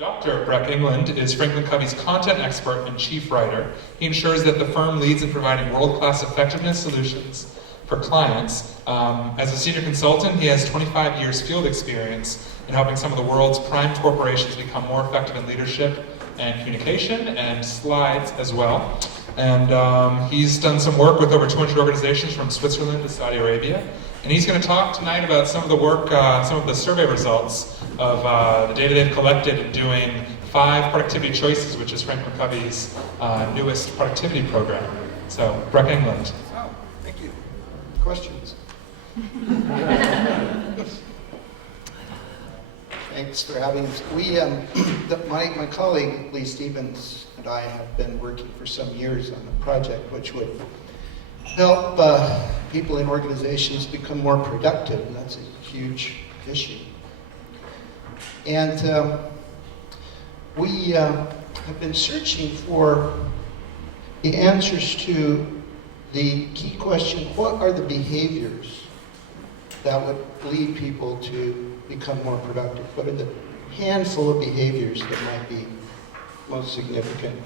Dr. Breck England is FranklinCovey's content expert and chief writer. He ensures that the firm leads in providing world-class effectiveness solutions for clients. As a senior consultant, he has 25 years field experience in helping some of the world's prime corporations become more effective in leadership and communication, and slides as well. And he's done some work with over 200 organizations from Switzerland to Saudi Arabia. And he's going to talk tonight about some of the work, some of the survey results of the data they've collected in doing 5 productivity choices, which is FranklinCovey's newest productivity program. So, Breck England. Oh, thank you. Questions? Thanks for having us. My colleague Lee Stevens and I have been working for some years on a project which would help people in organizations become more productive, and that's a huge issue. And we have been searching for the answers to the key question: what are the behaviors that would lead people to become more productive? What are the handful of behaviors that might be most significant?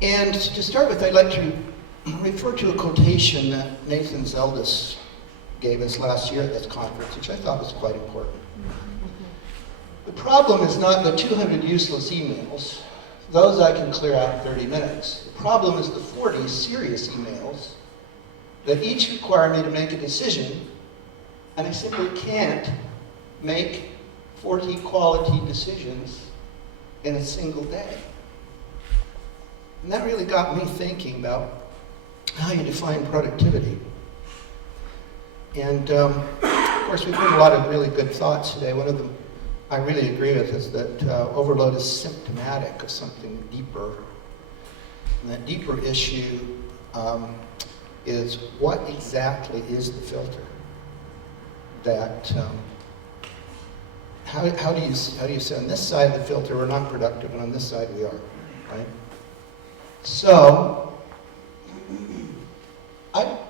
And to start with, I'd like to refer to a quotation that Nathan Zeldis gave us last year at this conference, which I thought was quite important. The problem is not the 200 useless emails. Those I can clear out in 30 minutes. The problem is the 40 serious emails that each require me to make a decision, and I simply can't make 40 quality decisions in a single day. And that really got me thinking about how you define productivity. And of course, we've heard a lot of really good thoughts today. One of them I really agree with is that overload is symptomatic of something deeper. And that deeper issue is what exactly is the filter? That how do you say on this side of the filter we're not productive and on this side we are, right? So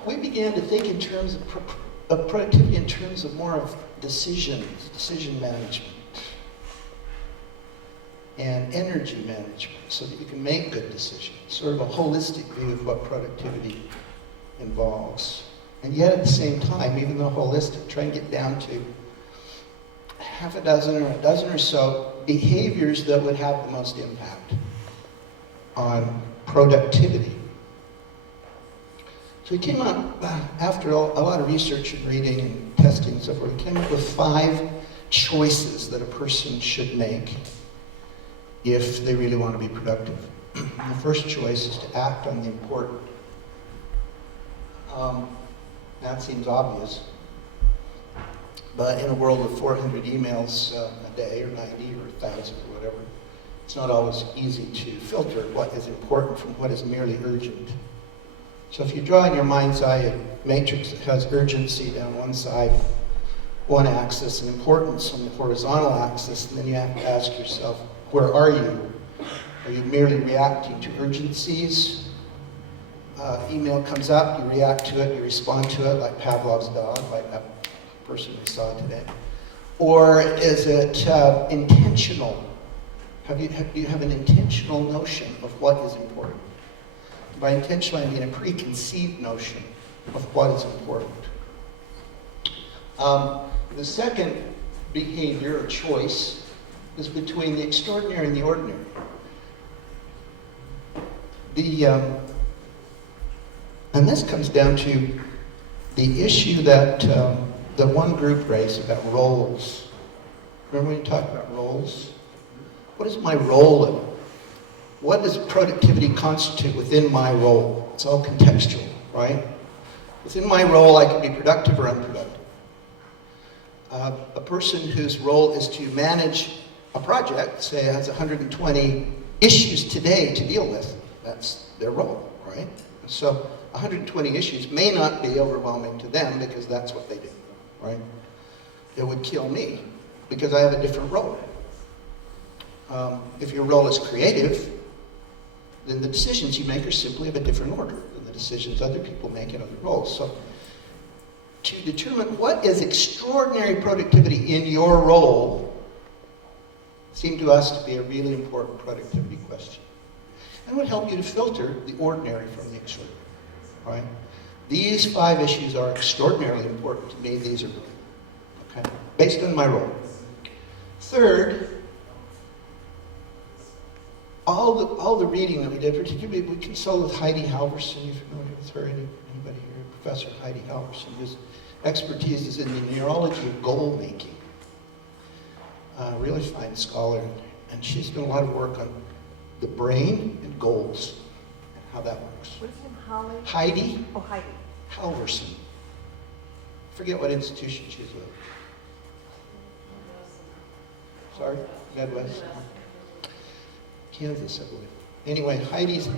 we began to think in terms of productivity in terms of more of decision management and energy management, so that you can make good decisions, sort of a holistic view of what productivity involves. And yet at the same time, even though holistic, try and get down to half a dozen or a dozen or so behaviors that would have the most impact on productivity. So we came up, after a lot of research and reading and testing and so forth, we came up with 5 choices that a person should make if they really want to be productive. The first choice is to act on the important. That seems obvious, but in a world of 400 emails a day, or 90, or 1,000, or whatever, it's not always easy to filter what is important from what is merely urgent. So if you draw in your mind's eye a matrix that has urgency down one side, one axis, and importance on the horizontal axis, and then you have to ask yourself, where are you? Are you merely reacting to urgencies? Email comes up, you react to it, you respond to it like Pavlov's dog, like that person we saw today. Or is it intentional? Do you have an intentional notion of what is important? By intentional, I mean a preconceived notion of what is important. The second behavior or choice is between the extraordinary and the ordinary. And this comes down to the issue that the one group raised about roles. Remember when you talked about roles? What is my role in it? What does productivity constitute within my role? It's all contextual, right? Within my role, I can be productive or unproductive. A person whose role is to manage a project, say has 120 issues today to deal with, that's their role, right? So 120 issues may not be overwhelming to them because that's what they do, right? It would kill me because I have a different role. If your role is creative, then the decisions you make are simply of a different order than the decisions other people make in other roles. So to determine what is extraordinary productivity in your role, seemed to us to be a really important productivity question. And would help you to filter the ordinary from the extraordinary, right? These 5 issues are extraordinarily important to me. These are, okay, based on my role. Third, all the reading that we did, particularly we consulted with Heidi Halverson. You're familiar with her? Anybody here? Professor Heidi Halverson, whose expertise is in the neurology of goal making. Really fine scholar, and she's done a lot of work on the brain and goals and how that works. What is her name? Holly? Heidi Oh, Heidi. Halverson. Forget what institution she's with. Sorry? Midwest? Kansas, I believe. Anyway, Heidi's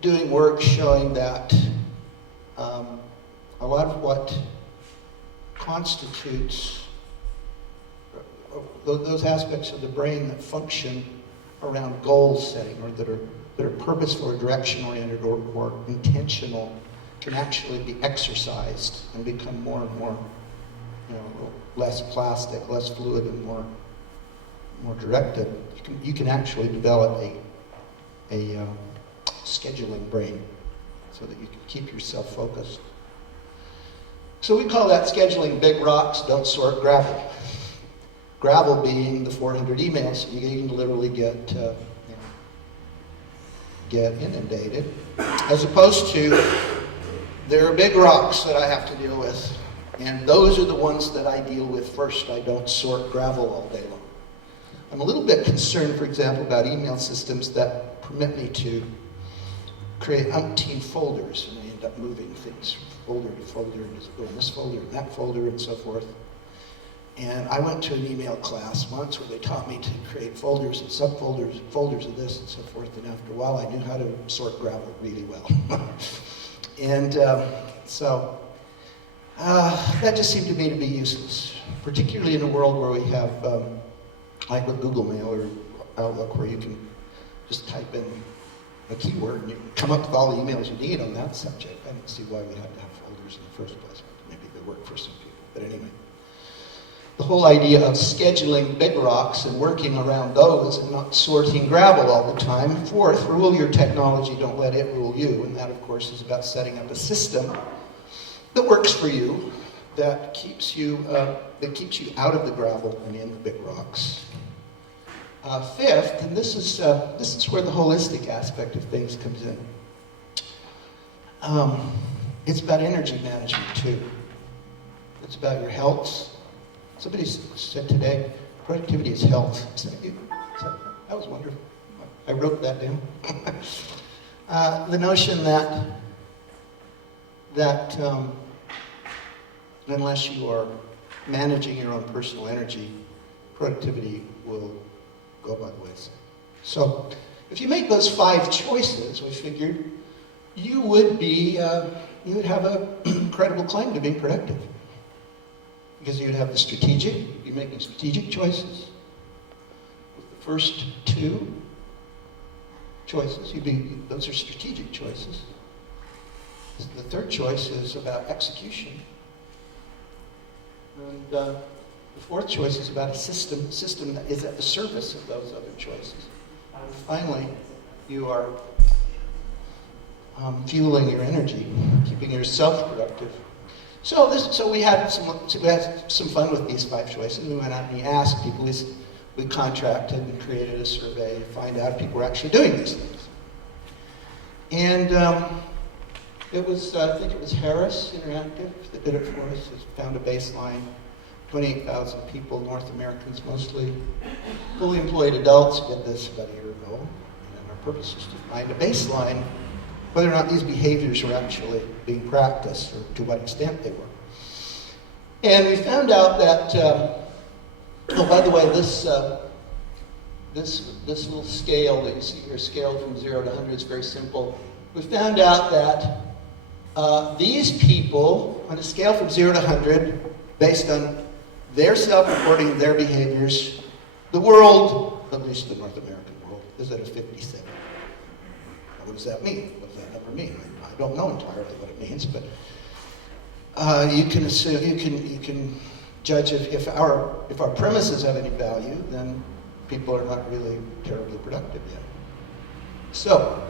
doing work showing that a lot of what constitutes those aspects of the brain that function around goal setting, or that are purposeful or direction-oriented or intentional, can actually be exercised and become more and more, less plastic, less fluid, and more directed. You can actually develop a scheduling brain so that you can keep yourself focused. So we call that scheduling big rocks, don't sort gravel. Gravel being the 400 emails. You can literally get inundated. As opposed to, there are big rocks that I have to deal with. And those are the ones that I deal with first. I don't sort gravel all day long. I'm a little bit concerned, for example, about email systems that permit me to create umpteen folders, and I end up moving things from folder to folder, and just go in this folder and that folder and so forth. And I went to an email class once where they taught me to create folders and subfolders, folders of this and so forth, and after a while I knew how to sort gravel really well. And so that just seemed to me to be useless, particularly in a world where we have, like with Google Mail or Outlook, where you can just type in a keyword and you can come up with all the emails you need on that subject. I don't see why we had to have folders in the first place. Maybe they work for some people, but anyway. The whole idea of scheduling big rocks and working around those and not sorting gravel all the time. Fourth, rule your technology, don't let it rule you. And that, of course, is about setting up a system that works for you, that keeps you out of the gravel and in the big rocks. Fifth, and this is where the holistic aspect of things comes in. It's about energy management too. It's about your health. Somebody said today, productivity is health. Is that you? That was wonderful. I wrote that down. The notion that unless you are managing your own personal energy, productivity will go by the wayside. So, if you make those 5 choices, we figured you would have a credible claim to being productive. Because you'd have the strategic, you'd be making strategic choices. With the first 2 choices, those are strategic choices. The third choice is about execution. And the fourth choice is about a system that is at the service of those other choices. And finally, you are fueling your energy, keeping yourself productive. So we had some fun with these 5 choices. We went out and we asked people. We contracted and created a survey to find out if people were actually doing these things. And it was, I think it was Harris Interactive that did it for us. It found a baseline, 28,000 people, North Americans mostly, fully employed adults. We did this about a year ago. And our purpose was to find a baseline, whether or not these behaviors were actually being practiced, or to what extent they were. And we found out that, oh, by the way, this little scale that you see here, scale from 0 to 100, is very simple. We found out that these people, on a scale from 0 to 100, based on their self-reporting, their behaviors, the world, at least the North American world, is at a 57. Now, what does that mean? What does that number mean? I don't know entirely what it means, but you can assume, you can judge if our premises have any value, then people are not really terribly productive yet. So,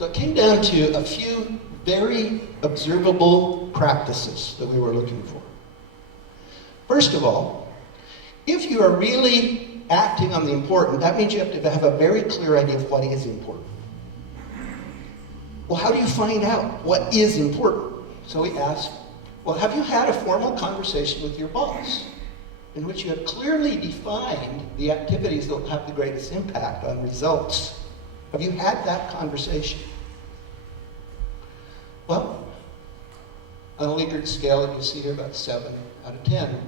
it came down to a few very observable practices that we were looking for. First of all, if you are really acting on the important, that means you have to have a very clear idea of what is important. Well, how do you find out what is important? So we asked, well, have you had a formal conversation with your boss in which you have clearly defined the activities that will have the greatest impact on results? Have you had that conversation? Well, on a Likert scale that you see here, about 7 out of 10.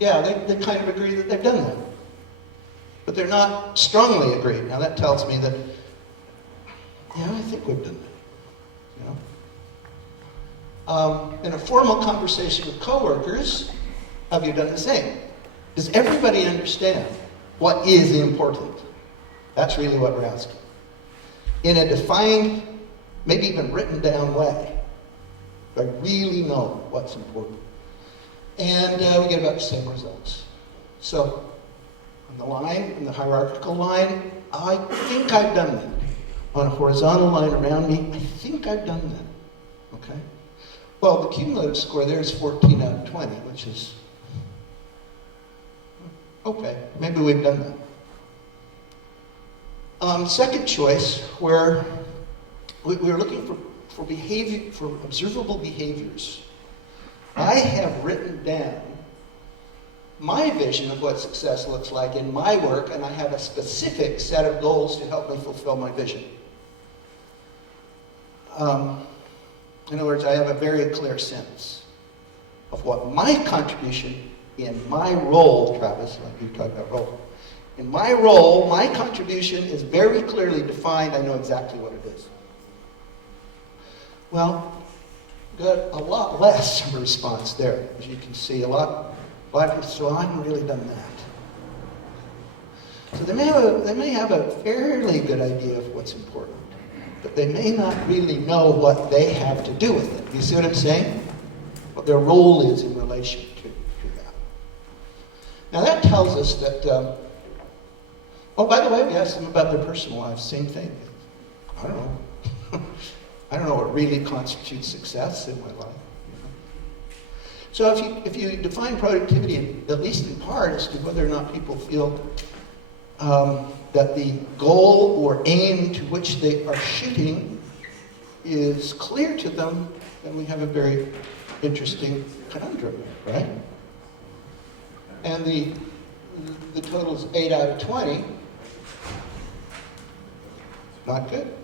Yeah, they kind of agree that they've done that. But they're not strongly agreed. Now that tells me that, yeah, I think we've done that. You know? In a formal conversation with coworkers, have you done the same? Does everybody understand what is important? That's really what we're asking. In a defined, maybe even written down way. I really know what's important. And we get about the same results. So, on the line, in the hierarchical line, I think I've done that. On a horizontal line around me, I think I've done that. Okay? Well, the cumulative score there is 14 out of 20, which is, okay, maybe we've done that. Second choice, where we were looking for behavior, for observable behaviors. I have written down my vision of what success looks like in my work, and I have a specific set of goals to help me fulfill my vision. In other words, I have a very clear sense of what my contribution in my role, Travis, like you talked about role. In my role, my contribution is very clearly defined. I know exactly what it is. Well, got a lot less of a response there, as you can see. A lot of people, so I haven't really done that. So they may have a fairly good idea of what's important, but they may not really know what they have to do with it. You see what I'm saying? What their role is in relation to that. Now that tells us that, oh, by the way, we asked them about their personal lives, same thing. I don't know. I don't know what really constitutes success in my life. So if you define productivity, at least in part, as to whether or not people feel that the goal or aim to which they are shooting is clear to them, then we have a very interesting conundrum, right? And the total is 8 out of 20. Not good.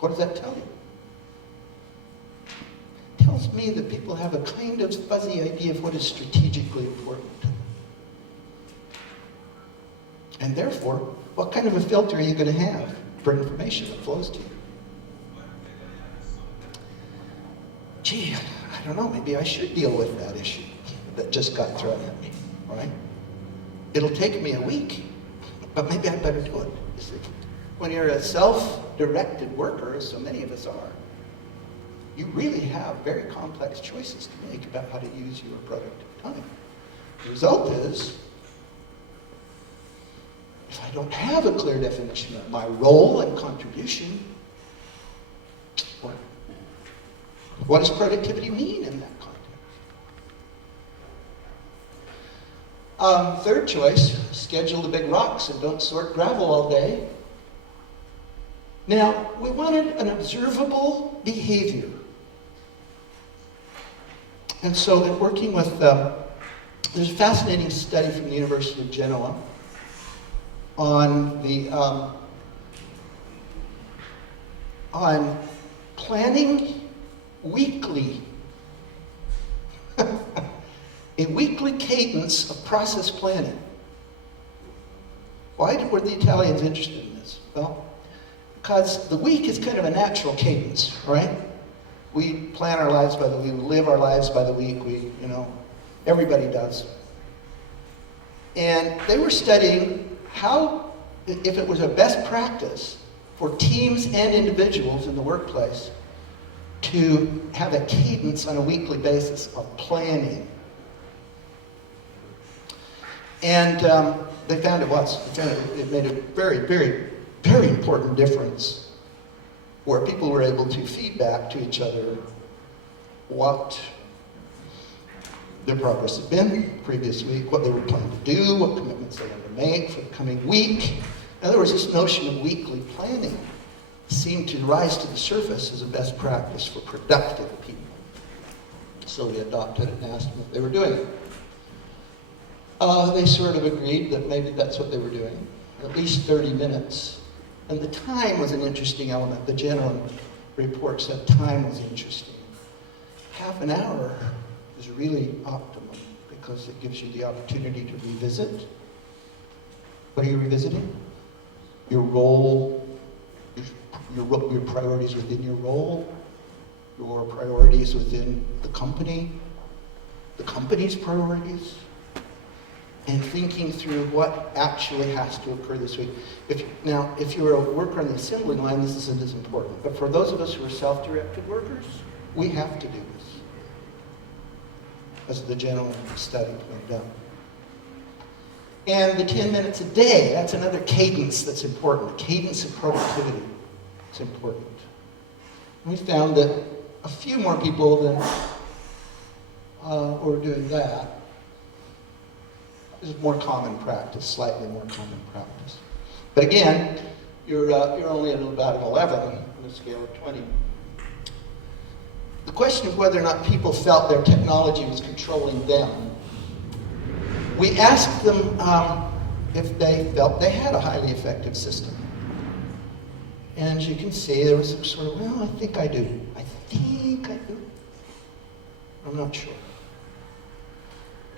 What does that tell you? It tells me that people have a kind of fuzzy idea of what is strategically important. And therefore, what kind of a filter are you going to have for information that flows to you? Gee, I don't know, maybe I should deal with that issue that just got thrown at me, right? It'll take me a week, but maybe I better do it. You see? When you're a self-directed worker, as so many of us are, you really have very complex choices to make about how to use your productive time. The result is, if I don't have a clear definition of my role and contribution, what does productivity mean in that context? Third choice, schedule the big rocks and don't sort gravel all day. Now, we wanted an observable behavior. And so in working with, there's a fascinating study from the University of Genoa on on planning weekly, a weekly cadence of process planning. Why were the Italians interested in this? Well, because the week is kind of a natural cadence, right? We plan our lives by the week, we live our lives by the week, everybody does. And they were studying how, if it was a best practice, for teams and individuals in the workplace to have a cadence on a weekly basis of planning. And they found it made a very, very, very important difference where people were able to feedback to each other what their progress had been the previous week, what they were planning to do, what commitments they wanted to make for the coming week. In other words, this notion of weekly planning seemed to rise to the surface as a best practice for productive people. So we adopted it and asked them if they were doing it. They sort of agreed that maybe that's what they were doing, at least 30 minutes. And the time was an interesting element. The general report said time was interesting. Half an hour is really optimum because it gives you the opportunity to revisit. What are you revisiting? Your role, your priorities within your role, your priorities within the company's priorities, and thinking through what actually has to occur this week. If you're a worker on the assembly line, this isn't as important. But for those of us who are self-directed workers, we have to do this, as the general study pointed out. And the 10 minutes a day, that's another cadence that's important. A cadence of productivity is important. And we found that a few more people than were doing that. This is more common practice, slightly more common practice. But again, you're only at about an 11 on a scale of 20. The question of whether or not people felt their technology was controlling them, we asked them if they felt they had a highly effective system. And as you can see, there was some sort of, well, I think I do. I think I do. I'm not sure.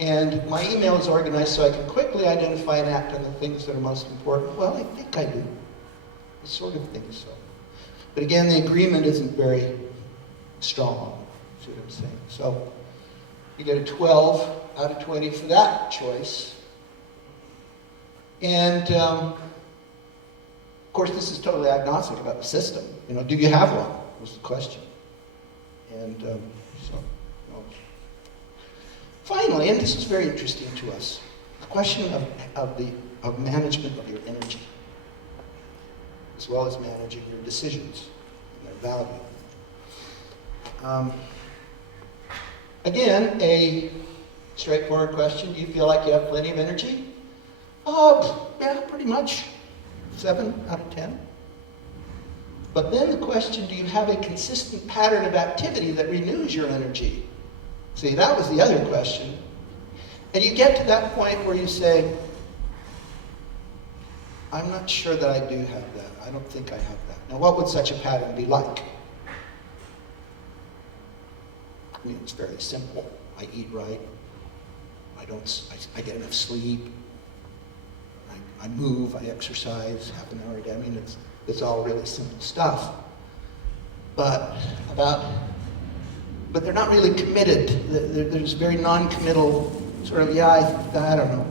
And my email is organized so I can quickly identify and act on the things that are most important. Well, I think I do. I sort of think so. But again, the agreement isn't very strong. See what I'm saying? So you get a 12 out of 20 for that choice. And of course, this is totally agnostic about the system. Do you have one? Was the question. And finally, and this is very interesting to us, the question of management of your energy, as well as managing your decisions and their value. Again, a straightforward question. Do you feel like you have plenty of energy? Yeah, pretty much. 7 out of 10. But then the question, do you have a consistent pattern of activity that renews your energy? See, that was the other question. And you get to that point where you say, I'm not sure that I do have that. I don't think I have that. Now, what would such a pattern be like? I mean, it's fairly simple. I eat right. I get enough sleep. I move, I exercise half an hour a day. I mean, it's all really simple stuff. But they're not really committed. There's very non-committal sort of, I don't know.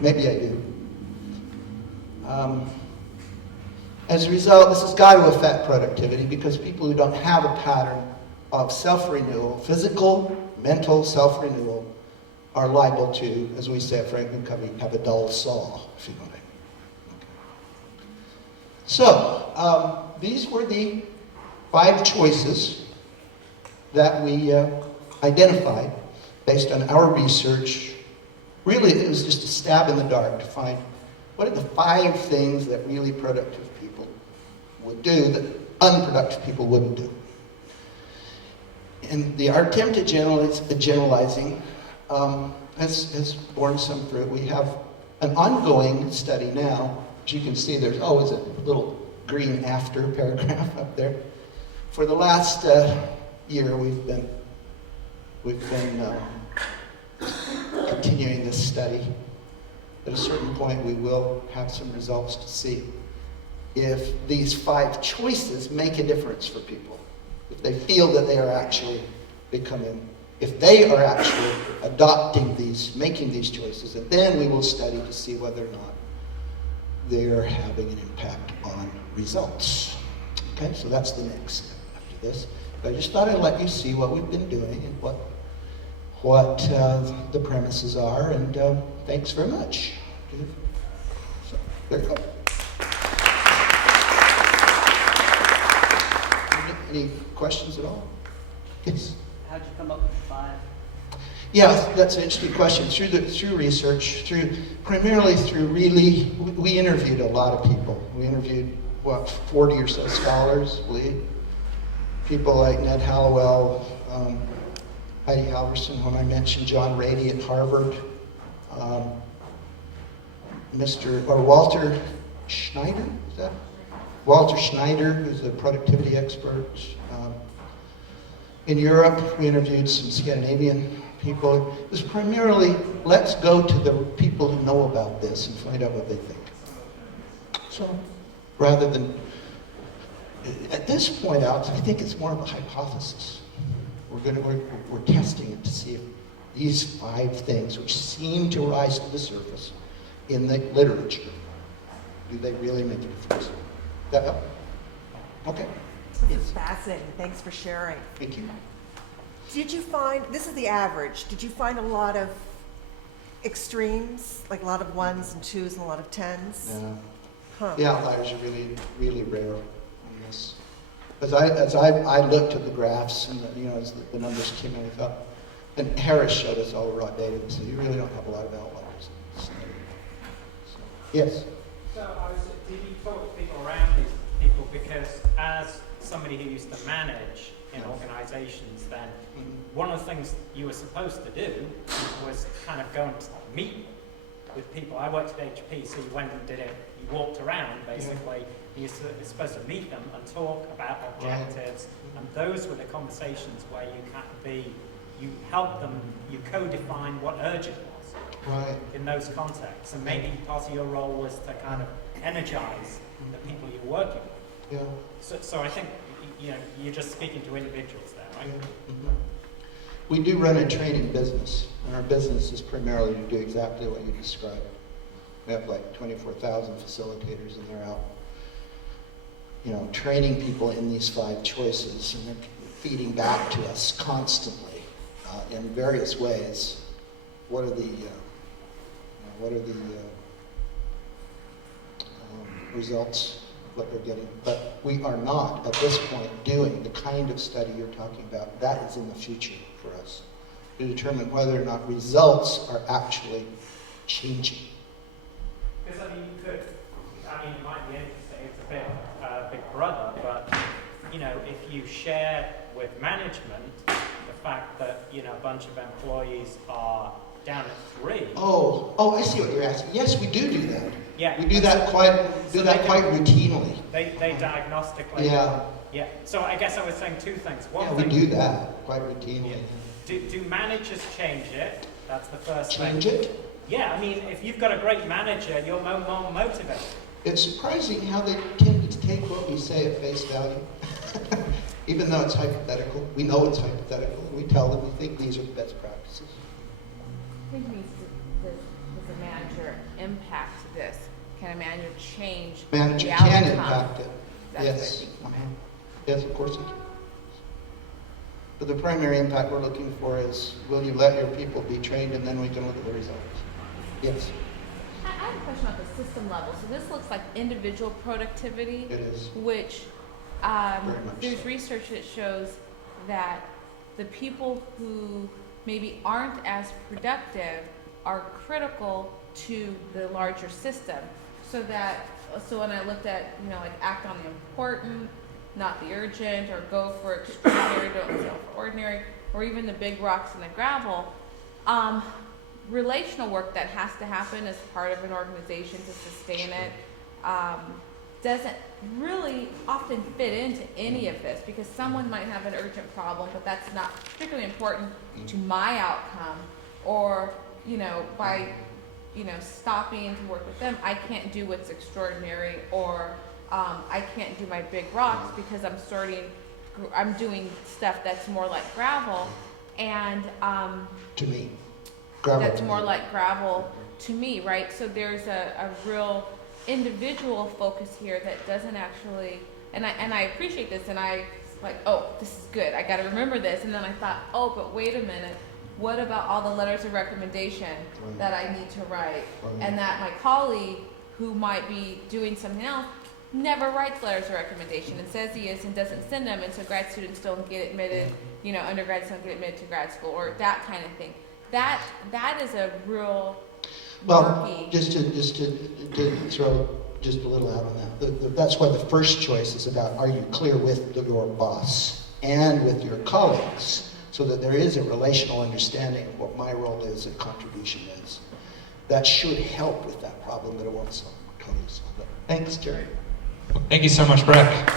Maybe I do. As a result, this has got to affect productivity because people who don't have a pattern of self-renewal, physical, mental self-renewal, are liable to, as we say at FranklinCovey, have a dull saw, if you know what I mean. Okay. So, these were the 5 choices that we identified based on our research. Really, it was just a stab in the dark to find what are the 5 things that really productive people would do that unproductive people wouldn't do. And our attempt at generalizing has borne some fruit. We have an ongoing study now. As you can see, there's always a little green after paragraph up there. For the last year, we've been continuing this study. At a certain point, we will have some results to see if these 5 choices make a difference for people. If they feel that they are actually if they are actually adopting making these choices, and then we will study to see whether or not they're having an impact on results. Okay, so that's the next step after this. But I just thought I'd let you see what we've been doing and what the premises are, and thanks very much. So, there you go. Any questions at all? Yes. How'd you come up with 5? Yeah, that's an interesting question. Through research, primarily through we interviewed a lot of people. We interviewed 40 or so scholars, I believe. People like Ned Hallowell, Heidi Halverson, when I mentioned John Rady at Harvard, Walter Schneider, is that? Walter Schneider, who's a productivity expert. In Europe, we interviewed some Scandinavian people. It was primarily, let's go to the people who know about this and find out what they think. So, rather than, at this point out, I think it's more of a hypothesis. We're testing it to see if these 5 things, which seem to rise to the surface in the literature, do they really make a difference? That help? Okay. This is fascinating. Thanks for sharing. Thank you. Did you find, this is the average, did you find a lot of extremes, like a lot of 1s and 2s and a lot of 10s? No. Huh. The outliers are really, really rare on this. As I looked at the graphs and as the numbers came in, I thought, and Harris showed us all the raw data, so you really don't have a lot of outliers. So, yes? So did you talk to people around these people? Because as somebody who used to manage in organizations, then one of the things you were supposed to do was kind of go and meet with people. I worked at HP, so you went and did it. You walked around, basically. Yeah. You're supposed to meet them and talk about objectives. Right. And those were the conversations where you helped them, you co-define what urgent was. Right. In those contexts. And maybe part of your role was to kind of energize the people you're working with. Yeah. So I think you're just speaking to individuals there, right? Yeah. Mm-hmm. We do run a training business, and our business is primarily to do exactly what you described. We have like 24,000 facilitators, and they're out, training people in these 5 choices, and they're feeding back to us constantly in various ways. What are the results? What they're getting, but we are not at this point doing the kind of study you're talking about. That is in the future for us to determine whether or not results are actually changing. Because it might be interesting. It's a bit big brother, but if you share with management the fact that a bunch of employees are down at 3. Oh, I see what you're asking. Yes, we do that. Yeah. We do that quite routinely. They diagnostically. Yeah. Yeah. So I guess I was saying 2 things. One thing, we do that quite routinely. Yeah. Do managers change it? That's the first thing. Change it? Yeah, if you've got a great manager, you're more motivated. It's surprising how they tend to take what we say at face value. Even though it's hypothetical. We know it's hypothetical. We tell them we think these are the best practices. I think does a manager impact this? Can a manager change Manager the can outcome? Impact it. That's Yes. Yes, of course it can. But the primary impact we're looking for is, will you let your people be trained, and then we can look at the results. Yes? I have a question at the system level. So this looks like individual productivity. It is. Which Very much there's so. research that shows that the people who maybe aren't as productive are critical to the larger system. So when I looked at, like act on the important, not the urgent, or go for extraordinary, don't settle for ordinary, or even the big rocks and the gravel, relational work that has to happen as part of an organization to sustain it doesn't really often fit into any of this, because someone might have an urgent problem, but that's not particularly important to my outcome, or by stopping to work with them, I can't do what's extraordinary, or I can't do my big rocks because I'm doing stuff that's more like gravel, and To me. Gravel that's to more me. like gravel to me, right? So there's a real individual focus here that doesn't actually, and I appreciate this, and I like, oh, this is good, I gotta remember this, and then I thought, oh, but wait a minute, what about all the letters of recommendation that I need to write, and that my colleague, who might be doing something else, never writes letters of recommendation and says he is and doesn't send them, and so grad students don't get admitted, you know, undergrads don't get admitted to grad school, or that kind of thing. That is a real Well, murky. just to throw just a little out on that. That's why the first choice is about, are you clear with your boss and with your colleagues, so that there is a relational understanding of what my role is and contribution is. That should help with that problem, but it won't solve, totally solve it. Thanks, Jerry. Thank you so much, Breck.